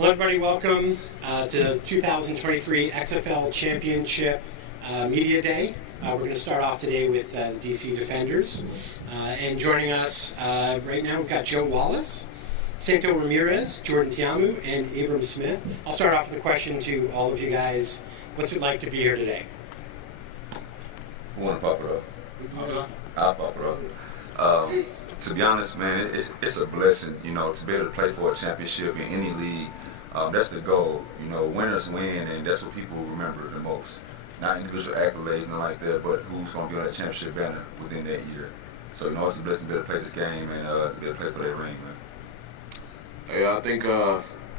Hello, everybody. Welcome to 2023 XFL Championship Media Day. We're going to start off today with the DC Defenders. And joining us right now, we've got Joe Wallace, Santos Ramirez, Jordan Tiamu, and Abram Smith. I'll start off with a question to all of you guys. What's it like to be here today? Who want to pop it up? I'll pop it up. To be honest, man, it's a blessing, to be able to play for a championship in any league. That's the goal. Winners win, and that's what people remember the most. Not individual accolades, nothing like that, but who's going to be on that championship banner within that year. So, it's a blessing to be able to play this game and be able to play for that ring, man. Yeah, I think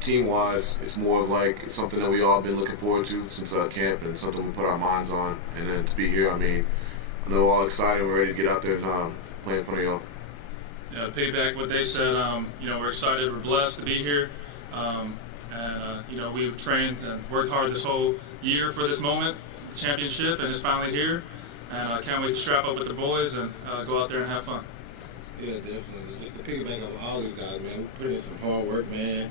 team-wise, it's more of like it's something that we all been looking forward to since camp and something we put our minds on. And then to be here, I know we're all excited. We're ready to get out there and play in front of y'all. Yeah, to piggyback what they said, we're excited. We're blessed to be here. We've trained and worked hard this whole year for this moment, the championship, and it's finally here. And I can't wait to strap up with the boys and go out there and have fun. Yeah, definitely. Just to piggyback on all these guys, man, we put in some hard work, man.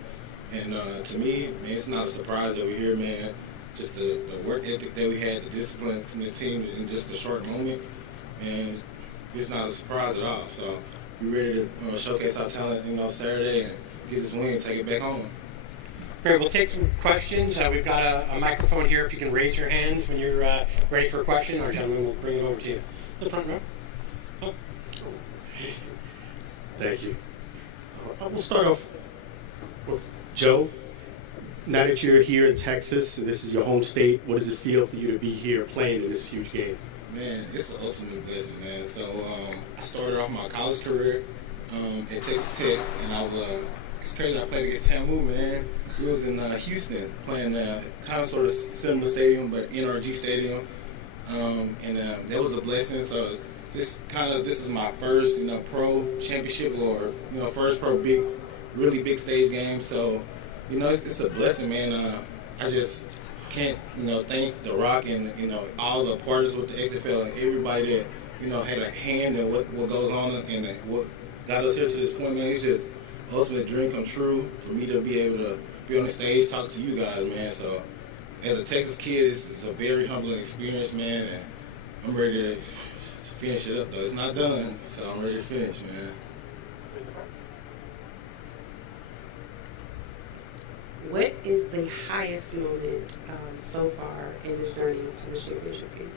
And to me, man, it's not a surprise that we're here, man. Just the work ethic that we had, the discipline from this team in just a short moment, and it's not a surprise at all. So we're ready to showcase our talent, Saturday and get this win and take it back home. Great. We'll take some questions. We've got a microphone here. If you can raise your hands when you're ready for a question, our gentleman will bring it over to you. The front row. Oh. Thank you. I will start off with Joe. Now that you're here in Texas and this is your home state, what does it feel for you to be here playing in this huge game? Man, it's an ultimate blessing, man. So I started off my college career at Texas Tech, and it's crazy. I played against Tamu, man. We was in Houston playing kind of sort of similar stadium, but NRG Stadium, and that was a blessing. So this is my first pro championship or first pro really big stage game. So it's a blessing, man. I just can't thank The Rock and all the partners with the XFL and everybody that had a hand in what goes on and what got us here to this point, man. It's just ultimate dream come true for me to be able to be on the stage, talk to you guys, man. So as a Texas kid, it's a very humbling experience, man, and I'm ready to finish it up, though. It's not done, so I'm ready to finish, man. What is the highest moment so far in this journey to the championship game?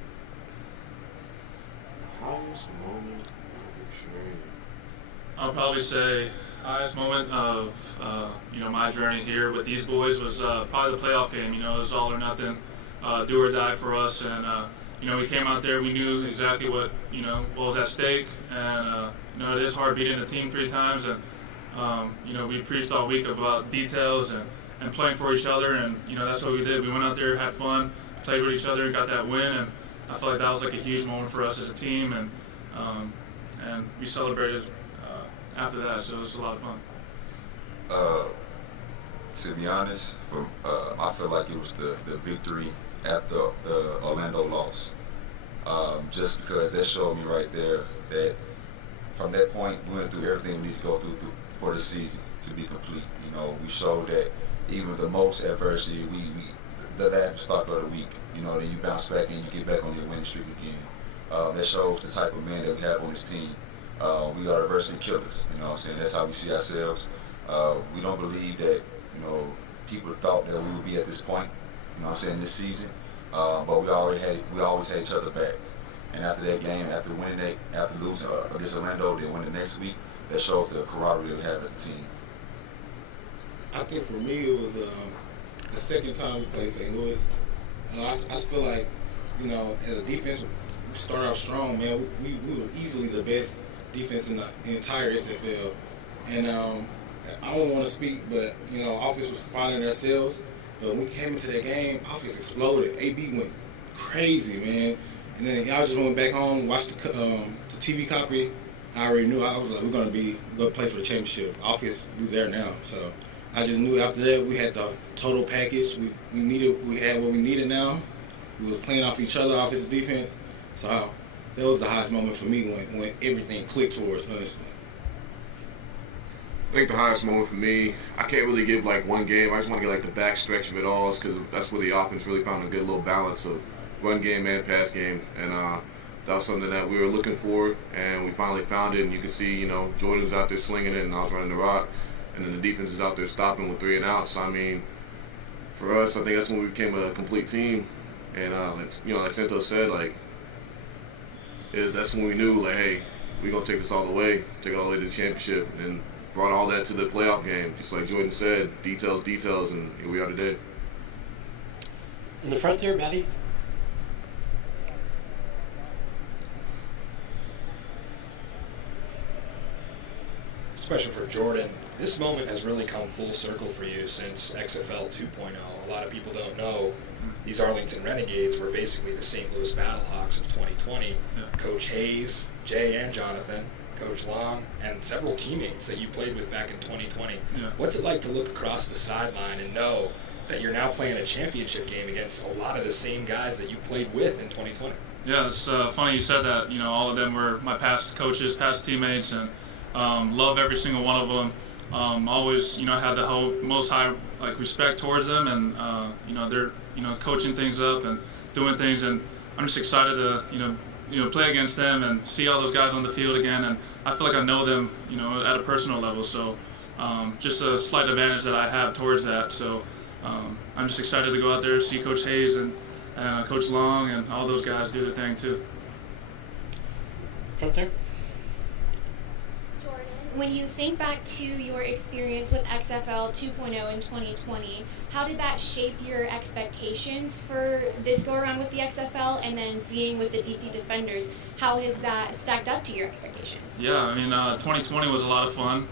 Highest moment of the journey. I'll probably say highest moment of my journey here with these boys was probably the playoff game. It was all or nothing, do or die for us, and we came out there. We knew exactly what was at stake, and it is hard beating a team 3 times, and we preached all week about details and playing for each other, and that's what we did. We went out there, had fun, played with each other, got that win, and I felt like that was like a huge moment for us as a team, and we celebrated after that, so it was a lot of fun. To be honest, I feel like it was the victory after the Orlando loss. Just because that showed me right there that from that point we went through everything we need to go through for the season to be complete. We showed that even the most adversity, the laughing stock of the week, then you bounce back and you get back on your winning streak again. That shows the type of men that we have on this team. We are adversity killers, That's how we see ourselves. We don't believe that, people thought that we would be at this point, this season. But we always had each other back. And after that game, after losing against Orlando, then winning the next week, that showed the camaraderie that we have as a team. I think for me, it was the second time we played St. Louis. I feel like, as a defense, we started off strong, man. We were easily the best defense in the entire SFL. And I don't want to speak, but, offense was finding themselves. But when we came into that game, offense exploded. AB went crazy, man. And then y'all just went back home, watched the TV copy. I already knew. I was like, we're going to play for the championship. Offense, we're there now. So I just knew after that we had the total package. We had what we needed now. We was playing off each other, offensive defense. So that was the highest moment for me when everything clicked for us, honestly. I think the highest moment for me, I can't really give like one game. I just want to get like the back stretch of it all, because that's where the offense really found a good little balance of run game and pass game, and that was something that we were looking for, and we finally found it. And you can see, you know, Jordan's out there slinging it, and I was running the rock, and then the defense is out there stopping with 3 and outs. So I mean, for us, I think that's when we became a complete team, and like Santos said, that's when we knew, like, hey, we're gonna take this all the way, take it all the way to the championship, and brought all that to the playoff game. Just like Jordan said, details, and here we are today. In the front there, Betty. This question for Jordan. This moment has really come full circle for you since XFL 2.0. A lot of people don't know these Arlington Renegades were basically the St. Louis Battlehawks of 2020. Yeah. Coach Hayes, Jay and Jonathan, Coach Long, and several teammates that you played with back in 2020. Yeah. What's it like to look across the sideline and know that you're now playing a championship game against a lot of the same guys that you played with in 2020? Yeah, it's funny you said that. You know, all of them were my past coaches, past teammates, and love every single one of them. Always, you know, had the most high respect towards them, and you know, they're coaching things up and doing things, and I'm just excited to play against them and see all those guys on the field again, and I feel like I know them, you know, at a personal level. So just a slight advantage that I have towards that. So I'm just excited to go out there, see Coach Hayes and Coach Long and all those guys do their thing too. Front there. When you think back to your experience with XFL 2.0 in 2020, how did that shape your expectations for this go-around with the XFL, and then being with the DC Defenders, how has that stacked up to your expectations? Yeah, I mean, 2020 was a lot of fun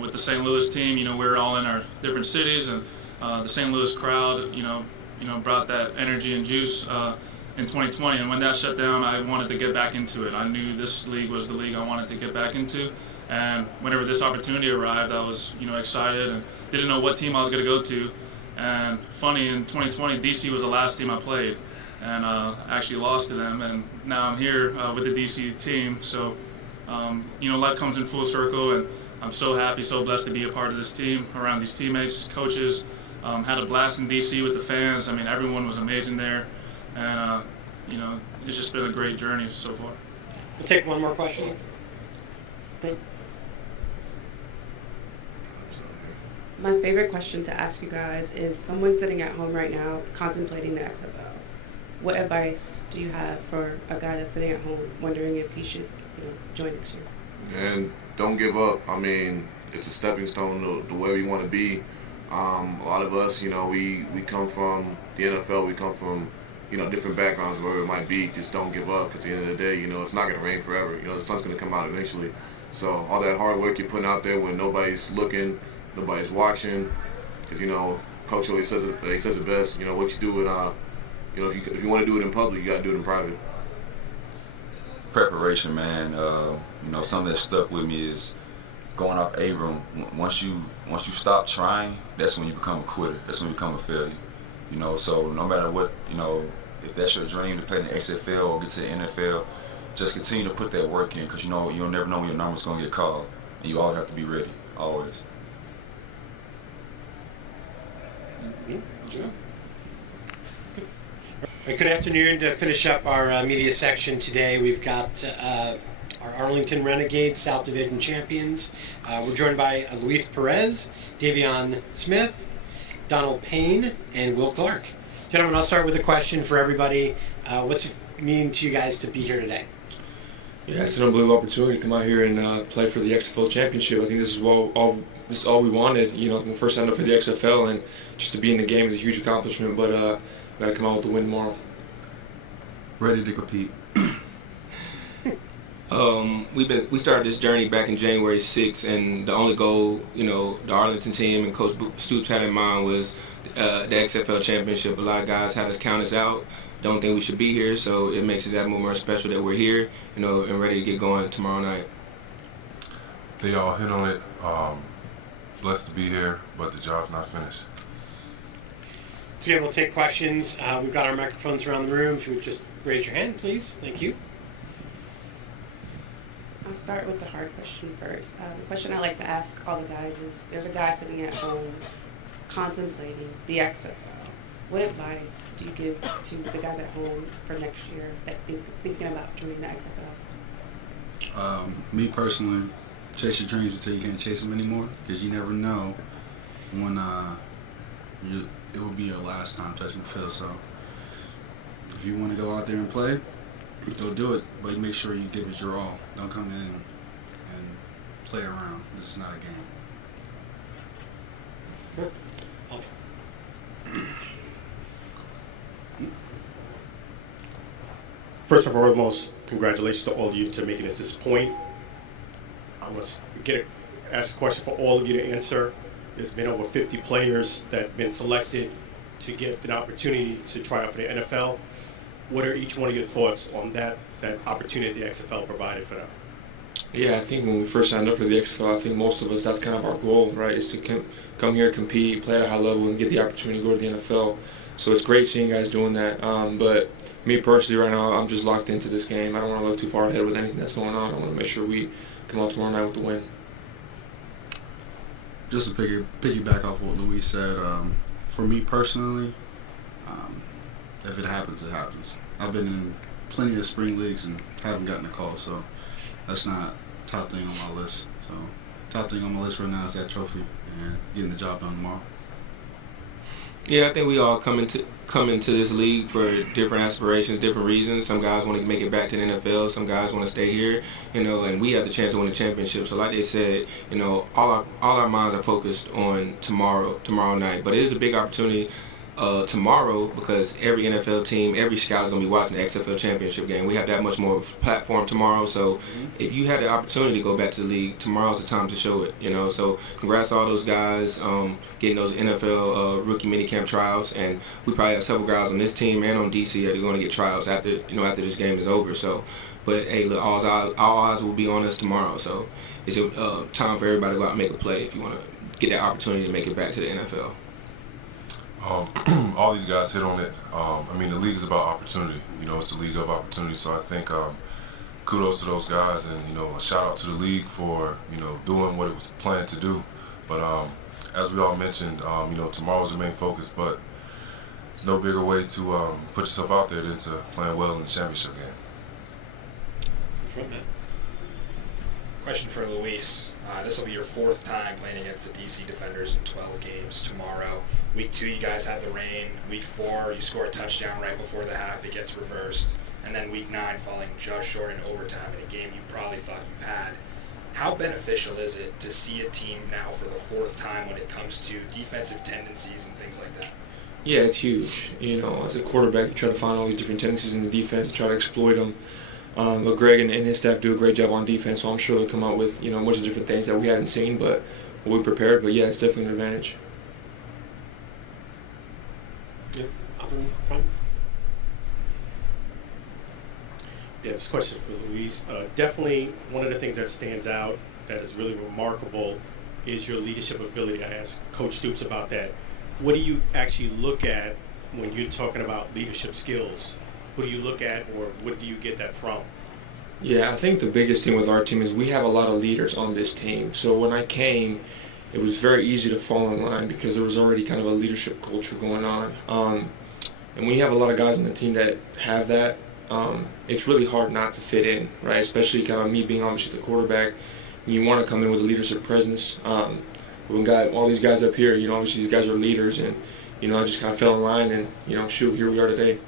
with the St. Louis team. You know, we were all in our different cities, and the St. Louis crowd, you know, brought that energy and juice in 2020. And when that shut down, I wanted to get back into it. I knew this league was the league I wanted to get back into. And whenever this opportunity arrived, I was, excited and didn't know what team I was going to go to. And funny, in 2020, DC was the last team I played, and I actually lost to them. And now I'm here with the DC team. So, life comes in full circle, and I'm so happy, so blessed to be a part of this team, around these teammates, coaches. Had a blast in DC with the fans. I mean, everyone was amazing there, and it's just been a great journey so far. We'll take one more question. My favorite question to ask you guys is, someone sitting at home right now contemplating the XFL. What advice do you have for a guy that's sitting at home wondering if he should join next year? And don't give up. I mean, it's a stepping stone to where we want to be. A lot of us, we come from the NFL. We come from, different backgrounds, wherever it might be. Just don't give up, because at the end of the day, it's not going to rain forever. The sun's going to come out eventually. So all that hard work you're putting out there when nobody's looking, nobody's watching, because Coach always says it. He says it best. What you do if you want to do it in public, you got to do it in private. Preparation, man. Something that stuck with me is going off Abram. Once you stop trying, that's when you become a quitter. That's when you become a failure. So no matter what, if that's your dream to play in the XFL or get to the NFL, just continue to put that work in, because you'll never know when your number's going to get called, and you always have to be ready, always. Good afternoon. To finish up our media section today, we've got our Arlington Renegades South Division champions. We're joined by Luis Perez, Abram Smith, Donald Payne, and Will Clarke. Gentlemen, I'll start with a question for everybody. What's it mean to you guys to be here today? Yeah, it's an unbelievable opportunity to come out here and play for the XFL Championship. I think this is all we wanted, when we first signed up for the XFL, and just to be in the game is a huge accomplishment, but we got to come out with the win tomorrow. Ready to compete. We started this journey back in January 6th, and the only goal, the Arlington team and Coach Stoops had in mind was the XFL Championship. A lot of guys had us count us out. Don't think we should be here, so it makes it that more special that we're here, and ready to get going tomorrow night. They all hit on it. Blessed to be here, but the job's not finished. So again, we'll take questions. We've got our microphones around the room. If you would just raise your hand, please. Thank you. I'll start with the hard question first. The question I like to ask all the guys is, there's a guy sitting at home contemplating the XFL. What advice do you give to the guys at home for next year that thinking about joining the XFL? Me personally, chase your dreams until you can't chase them anymore, because you never know when it will be your last time touching the field. So if you want to go out there and play, go do it, but make sure you give it your all. Don't come in and play around. This is not a game. First and foremost, congratulations to all of you to making it to this point. I must ask a question for all of you to answer. There's been over 50 players that have been selected to get an opportunity to try out for the NFL. What are each one of your thoughts on that opportunity the XFL provided for them? Yeah, I think when we first signed up for the XFL, I think most of us, that's kind of our goal, right, is to come here, compete, play at a high level, and get the opportunity to go to the NFL. So it's great seeing guys doing that. But me personally right now, I'm just locked into this game. I don't want to look too far ahead with anything that's going on. I want to make sure we come out tomorrow night with the win. Just to piggyback off what Luis said, for me personally, if it happens, it happens. I've been in plenty of spring leagues and haven't gotten a call, so that's not top thing on my list. So top thing on my list right now is that trophy and getting the job done tomorrow. Yeah, I think we all come into this league for different aspirations, different reasons. Some guys want to make it back to the NFL. Some guys want to stay here, and we have the chance to win the championship. So like they said, all our minds are focused on tomorrow night. But it is a big opportunity tomorrow, because every NFL team, every scout is going to be watching the XFL Championship Game. We have that much more of a platform tomorrow. So if you had the opportunity to go back to the league, tomorrow's the time to show it. So congrats to all those guys getting those NFL rookie minicamp trials. And we probably have several guys on this team and on DC that are going to get trials after this game is over. So, but hey, look, all eyes will be on us tomorrow. So it's time for everybody to go out and make a play if you want to get that opportunity to make it back to the NFL. All these guys hit on it. The league is about opportunity. It's a league of opportunity. So I think kudos to those guys, and a shout out to the league for doing what it was planned to do. But as we all mentioned, tomorrow's the main focus. But there's no bigger way to put yourself out there than to playing well in the championship game. Question for Luis. This will be your fourth time playing against the DC Defenders in 12 games tomorrow. Week 2, you guys had the rain. Week 4, you score a touchdown right before the half. It gets reversed. And then Week 9, falling just short in overtime in a game you probably thought you had. How beneficial is it to see a team now for the fourth time when it comes to defensive tendencies and things like that? Yeah, it's huge. As a quarterback, you try to find all these different tendencies in the defense and try to exploit them. But Greg and his staff do a great job on defense, so I'm sure they'll come out with, a bunch of different things that we hadn't seen, but we're prepared. But yeah, it's definitely an advantage. Yep, up in front. Yeah, this question for Luis. Definitely one of the things that stands out that is really remarkable is your leadership ability. I asked Coach Stoops about that. What do you actually look at when you're talking about leadership skills? What do you look at, or what do you get that from? Yeah, I think the biggest thing with our team is we have a lot of leaders on this team. So when I came, it was very easy to fall in line because there was already kind of a leadership culture going on. And when you have a lot of guys on the team that have that, it's really hard not to fit in, right? Especially kind of me being obviously the quarterback. You want to come in with a leadership presence. When all these guys up here, obviously these guys are leaders, and I just kind of fell in line, and here we are today.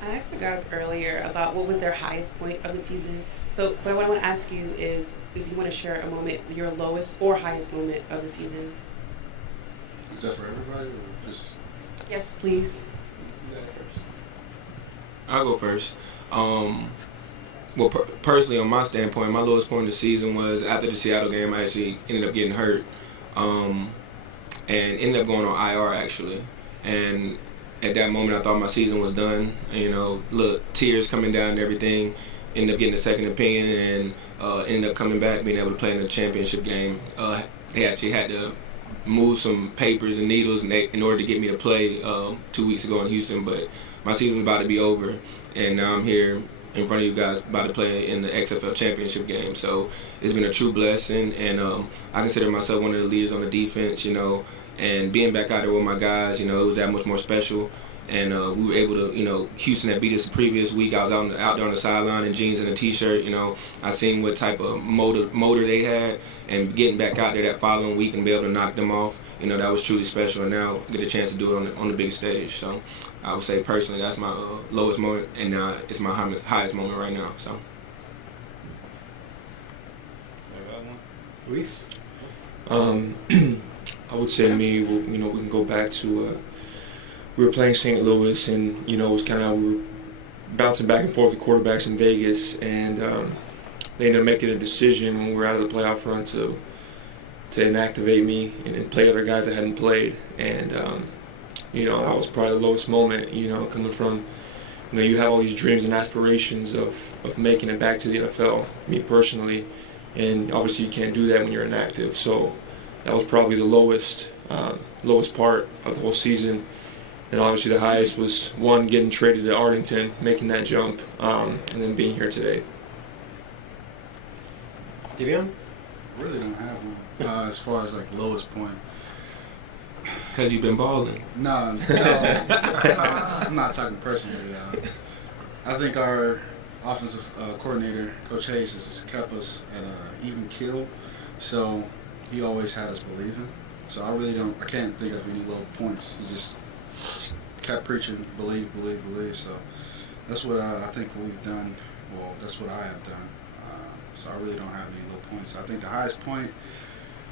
I asked the guys earlier about what was their highest point of the season. So what I want to ask you is if you want to share a moment, your lowest or highest moment of the season. Is that for everybody or just? Yes, please. I'll go first. Personally, on my standpoint, my lowest point of the season was after the Seattle game. I actually ended up getting hurt. And ended up going on IR actually. And at that moment, I thought my season was done. Tears coming down and everything. Ended up getting a second opinion and ended up coming back, being able to play in the championship game. They actually had to move some papers and needles in order to get me to play 2 weeks ago in Houston. But my season's about to be over, and now I'm here in front of you guys about to play in the XFL Championship Game. So it's been a true blessing, and I consider myself one of the leaders on the defense, and being back out there with my guys, it was that much more special. And we were able to, Houston had beat us the previous week. I was out there on the sideline in jeans and a T-shirt. I seen what type of motor they had, and getting back out there that following week and be able to knock them off, that was truly special. And now I get a chance to do it on the big stage. So I would say personally that's my lowest moment, and now it's my highest moment right now. So. Luis? I would say me, we can go back to we were playing St. Louis, and it was kind of we were bouncing back and forth with quarterbacks in Vegas, and they ended up making a decision when we were out of the playoff run to inactivate me and play other guys that hadn't played, and that was probably the lowest moment. Coming from you have all these dreams and aspirations of making it back to the NFL. Me personally, and obviously you can't do that when you're inactive. So that was probably the lowest part of the whole season. And obviously the highest was, one, getting traded to Arlington, making that jump, and then being here today. Davion? I really don't have one as far as lowest point. Because you've been balling. No, I'm not talking personally. I think our offensive coordinator, Coach Hayes, has kept us at an even keel, so he always had us believing. So I can't think of any low points. He just kept preaching, believe. So that's what I think we've done. Well, that's what I have done. So I really don't have any low points. I think the highest point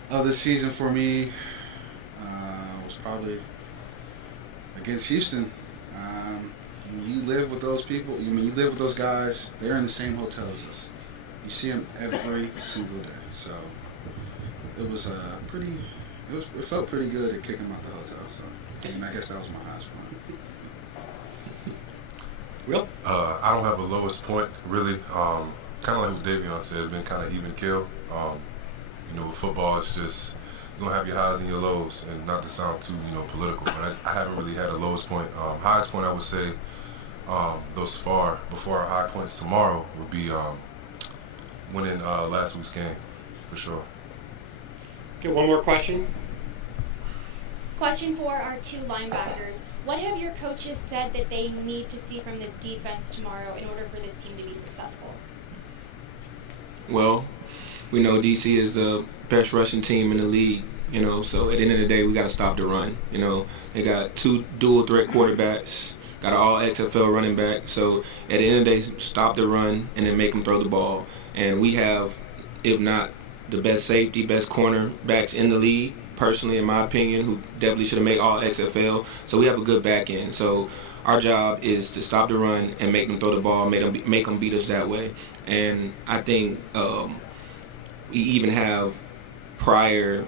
of this season for me was probably against Houston. You live with those people. You live with those guys. They're in the same hotel as us. You see them every single day. So it was it felt pretty good to kick them out the hotel. So. And I guess that was my highest point. Will? I don't have a lowest point, really. Kind of like what Davion said, it's been kind of even kill. With football, it's just, you're going to have your highs and your lows, and not to sound too, political, but I haven't really had a lowest point. Highest point, I would say, thus far, before our high points tomorrow, would be winning last week's game, for sure. Okay, one more question. Question for our two linebackers. What have your coaches said that they need to see from this defense tomorrow in order for this team to be successful? Well, we know DC is the best rushing team in the league, so at the end of the day, we got to stop the run. They got two dual threat quarterbacks, got an all XFL running back. So at the end of the day, stop the run and then make them throw the ball. And we have, if not the best safety, best cornerbacks in the league, personally, in my opinion, who definitely should have made all XFL. So we have a good back end. So our job is to stop the run and make them throw the ball, make them beat us that way. And I think we even have prior,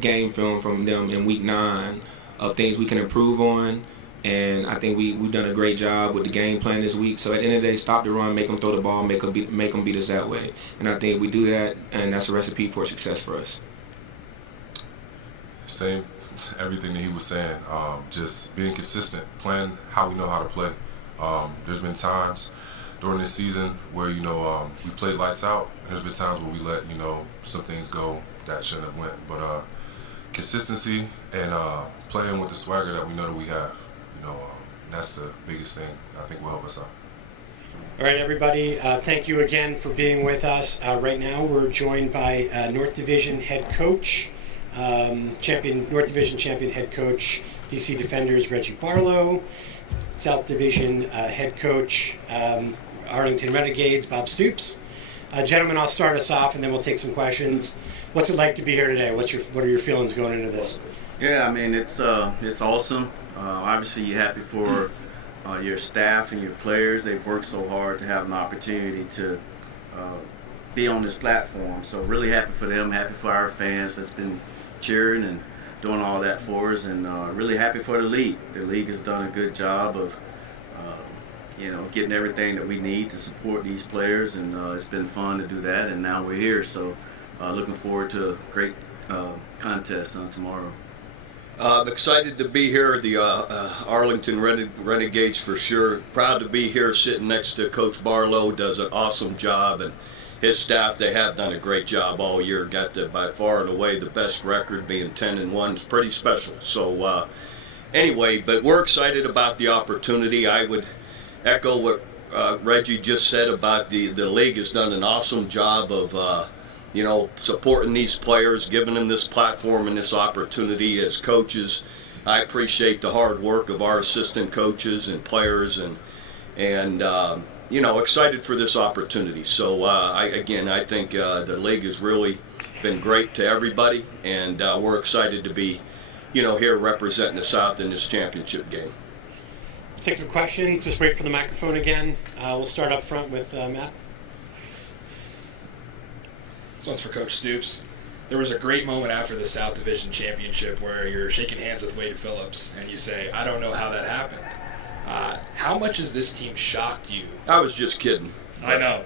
game film from them in week 9 of things we can improve on. And I think we've done a great job with the game plan this week. So at the end of the day, stop the run, make them throw the ball, make them beat us that way. And I think if we do that, and that's a recipe for success for us. Same, everything that he was saying, just being consistent, playing how we know how to play. There's been times during this season where, we played lights out, and there's been times where we let, some things go that shouldn't have went. But consistency and playing with the swagger that we know that we have, that's the biggest thing I think will help us out. All right, everybody, thank you again for being with us. Right now we're joined by North Division head coach, North Division champion head coach, DC Defenders Reggie Barlow, South Division head coach, Arlington Renegades Bob Stoops. Gentlemen, I'll start us off and then we'll take some questions. What's it like to be here today? What are your feelings going into this? Yeah, it's awesome. Obviously, you're happy for your staff and your players. They've worked so hard to have an opportunity to be on this platform. So really happy for them, happy for our fans that's been cheering and doing all that for us, and really happy for the league. The league has done a good job of getting everything that we need to support these players, and it's been fun to do that, and now we're here. So looking forward to a great contest tomorrow. I'm excited to be here, the Arlington Renegades for sure. Proud to be here sitting next to Coach Barlow, does an awesome job, and his staff, they have done a great job all year. Got by far and away the best record, being 10-1. It's pretty special. So anyway, but we're excited about the opportunity. I would echo what Reggie just said about the league has done an awesome job of supporting these players, giving them this platform and this opportunity as coaches. I appreciate the hard work of our assistant coaches and players, and excited for this opportunity. So I think the league has really been great to everybody, and we're excited to be, here representing the South in this championship game. Take some questions. Just wait for the microphone again. We'll start up front with Matt. This one's for Coach Stoops. There was a great moment after the South Division Championship where you're shaking hands with Wade Phillips and you say, "I don't know how that happened." How much has this team shocked you? I was just kidding. I know.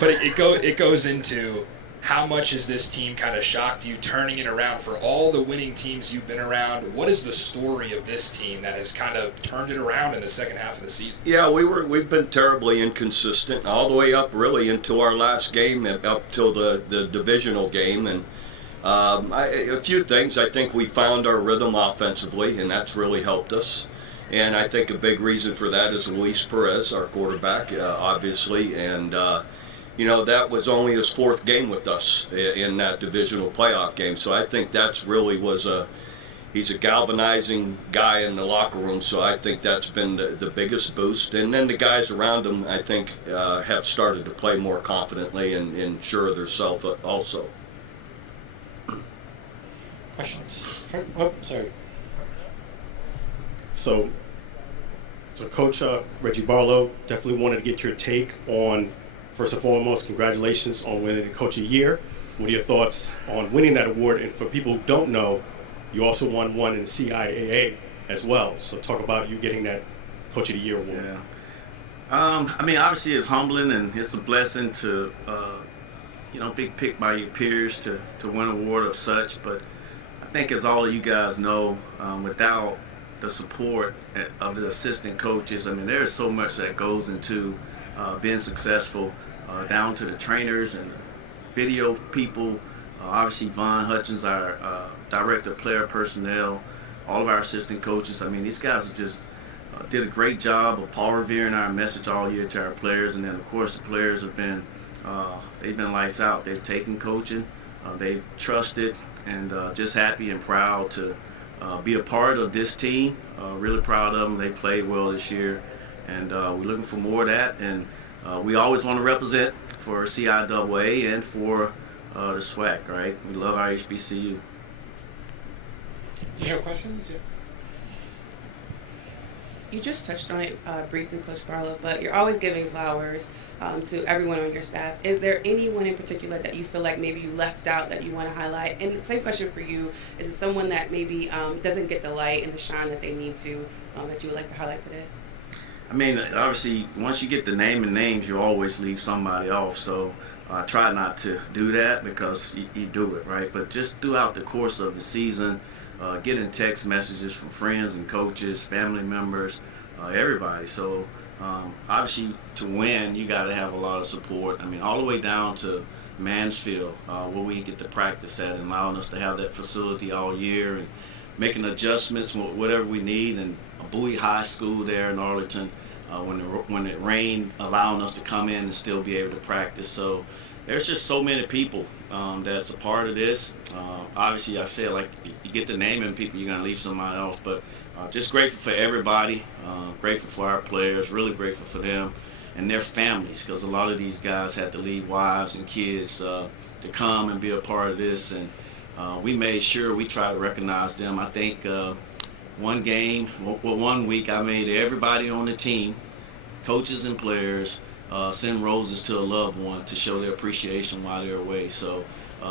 But it goes into how much has this team kind of shocked you, turning it around for all the winning teams you've been around? What is the story of this team that has kind of turned it around in the second half of the season? Yeah, we've been terribly inconsistent all the way up really into our last game, up till the divisional game. And a few things. I think we found our rhythm offensively, and that's really helped us. And I think a big reason for that is Luis Perez, our quarterback, obviously. And that was only his fourth game with us in that divisional playoff game. So I think that's really he's a galvanizing guy in the locker room. So I think that's been the biggest boost. And then the guys around him, I think, have started to play more confidently and sure of themselves also. Questions? Oh, sorry. So Coach Reggie Barlow, definitely wanted to get your take on, first and foremost, congratulations on winning the Coach of the Year. What are your thoughts on winning that award? And for people who don't know, you also won one in CIAA as well. So talk about you getting that Coach of the Year award. Yeah. Obviously it's humbling and it's a blessing to, be picked by your peers to win an award of such. But I think, as all of you guys know, without the support of the assistant coaches, there is so much that goes into being successful, down to the trainers and the video people. Obviously, Vaughn Hutchins, our director of player personnel, all of our assistant coaches. These guys have just did a great job of revering our message all year to our players. And then, of course, the players have been they've been lights out. They've taken coaching, they've trusted, and just happy and proud to be a part of this team. Really proud of them. They played well this year, and we're looking for more of that. And we always want to represent for CIAA and for the SWAC, right? We love our HBCU. You have questions? Yeah. You just touched on it briefly, Coach Barlow, but you're always giving flowers to everyone on your staff. Is there anyone in particular that you feel like maybe you left out that you want to highlight? And the same question for you, is it someone that maybe doesn't get the light and the shine that they need to, that you would like to highlight today? Obviously, once you get the name and names, you always leave somebody off. So I try not to do that because you do it, right? But just throughout the course of the season, getting text messages from friends and coaches, family members, everybody. So obviously, to win, you got to have a lot of support. All the way down to Mansfield, where we get to practice at, and allowing us to have that facility all year and making adjustments, whatever we need. And a Bowie High School there in Arlington, when it rained, allowing us to come in and still be able to practice. So there's just so many people that's a part of this. Obviously, I said, like, you get the name and people, you're going to leave somebody else. But just grateful for everybody, grateful for our players, really grateful for them and their families, because a lot of these guys had to leave wives and kids to come and be a part of this. And we made sure we tried to recognize them. I think one week I made everybody on the team, coaches and players, send roses to a loved one to show their appreciation while they're away. So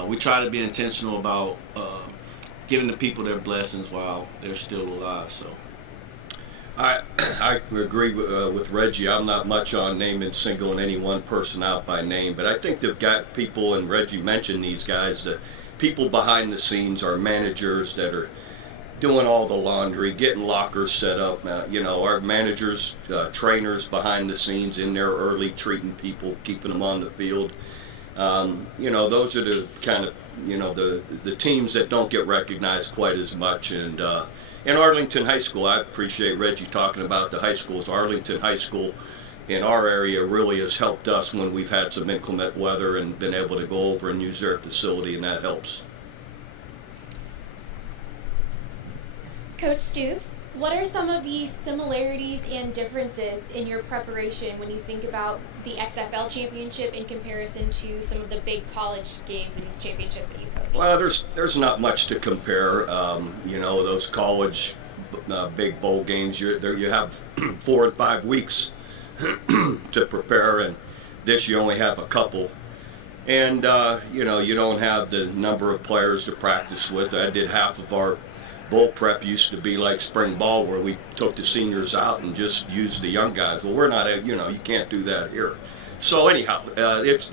we try to be intentional about giving the people their blessings while they're still alive. So I agree with Reggie. I'm not much on naming, singling any one person out by name, but I think they've got people, and Reggie mentioned these guys, the people behind the scenes, our managers that are doing all the laundry, getting lockers set up. Our managers, trainers behind the scenes in there early, treating people, keeping them on the field. Those are the kind of, the teams that don't get recognized quite as much. And in Arlington High School, I appreciate Reggie talking about the high schools. Arlington High School in our area really has helped us when we've had some inclement weather and been able to go over and use their facility, and that helps. Coach Stoops, what are some of the similarities and differences in your preparation when you think about the XFL Championship in comparison to some of the big college games and championships that you coached? Well, there's not much to compare. Those college big bowl games, you have 4 and 5 weeks to prepare, and this you only have a couple. And, you don't have the number of players to practice with. I did half of our bowl prep used to be like spring ball, where we took the seniors out and just used the young guys. Well, we're not, you can't do that here. So anyhow, there's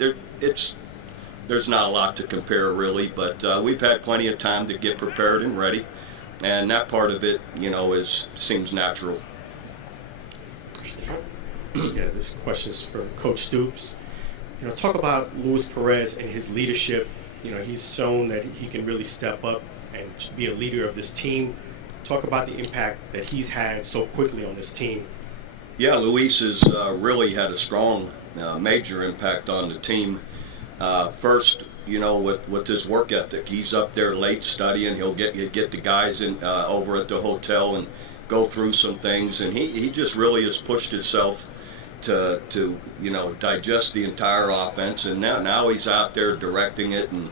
not a lot to compare really, but we've had plenty of time to get prepared and ready, and that part of it, seems natural. Yeah, this question is for Coach Stoops. Talk about Luis Perez and his leadership. He's shown that he can really step up and be a leader of this team. Talk about the impact that he's had so quickly on this team. Yeah, Luis has really had a strong, major impact on the team. First, with his work ethic, he's up there late studying. He'll get the guys in over at the hotel and go through some things, and he just really has pushed himself to digest the entire offense, and now he's out there directing it, and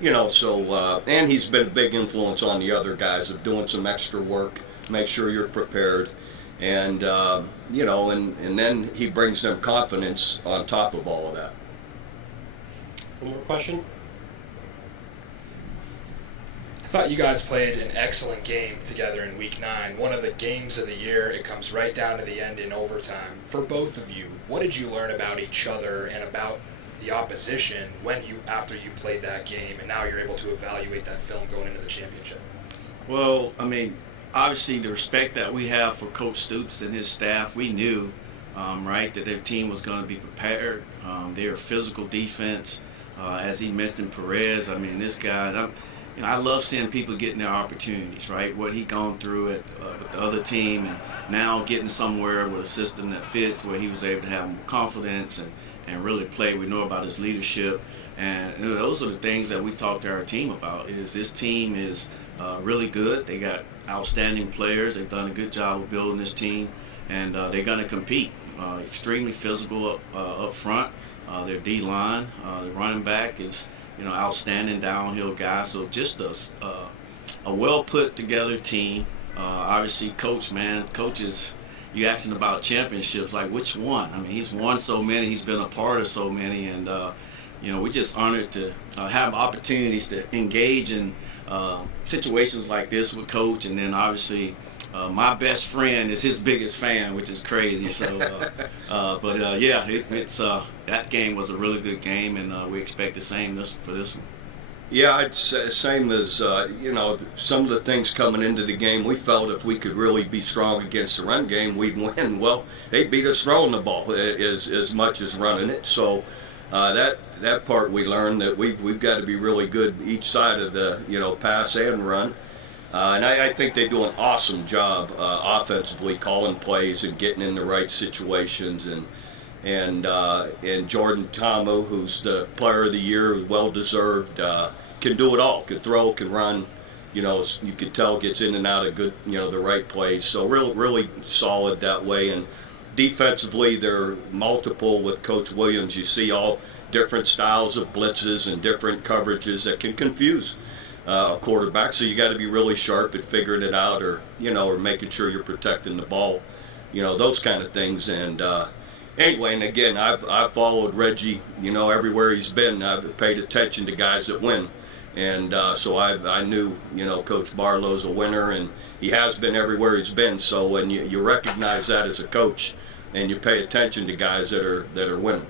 and he's been a big influence on the other guys of doing some extra work, make sure you're prepared, and and then he brings them confidence on top of all of that. One more question? I thought you guys played an excellent game together in Week 9. One of the games of the year. It comes right down to the end in overtime. For both of you, what did you learn about each other and about the opposition after you played that game, and now you're able to evaluate that film going into the championship? Well, obviously the respect that we have for Coach Stoops and his staff, we knew, that their team was going to be prepared. They're a physical defense. As he mentioned, Perez, this guy, I love seeing people getting their opportunities, right? What he gone through with the other team, and now getting somewhere with a system that fits, where he was able to have more confidence and really play. We know about his leadership, and those are the things that we talk to our team about. Is this team is really good. They got outstanding players. They've done a good job of building this team, and they're going to compete. Extremely physical up front. Their D-line, the running back is outstanding downhill guy. So just a well put together team. Obviously, Coach is. You asking about championships, like which one? He's won so many, he's been a part of so many, and we're just honored to have opportunities to engage in situations like this with Coach, and then obviously my best friend is his biggest fan, which is crazy. So, that game was a really good game, and we expect the same for this one. Yeah, I'd say same as, some of the things coming into the game, we felt if we could really be strong against the run game, we'd win. Well, they beat us throwing the ball as much as running it. So that part we learned that we've got to be really good each side of the, pass and run. And I think they do an awesome job offensively, calling plays and getting in the right situations. And Jordan Tamu, who's the player of the year, well-deserved, can do it all. Can throw, can run. You could tell gets in and out of good, the right place. So really solid that way. And defensively, they're multiple with Coach Williams. You see all different styles of blitzes and different coverages that can confuse a quarterback. So you got to be really sharp at figuring it out, or making sure you're protecting the ball. Those kind of things. And anyway, and again, I've followed Reggie, everywhere he's been. I've paid attention to guys that win, and so I knew, Coach Barlow's a winner, and he has been everywhere he's been. So when you recognize that as a coach, and you pay attention to guys that are winning.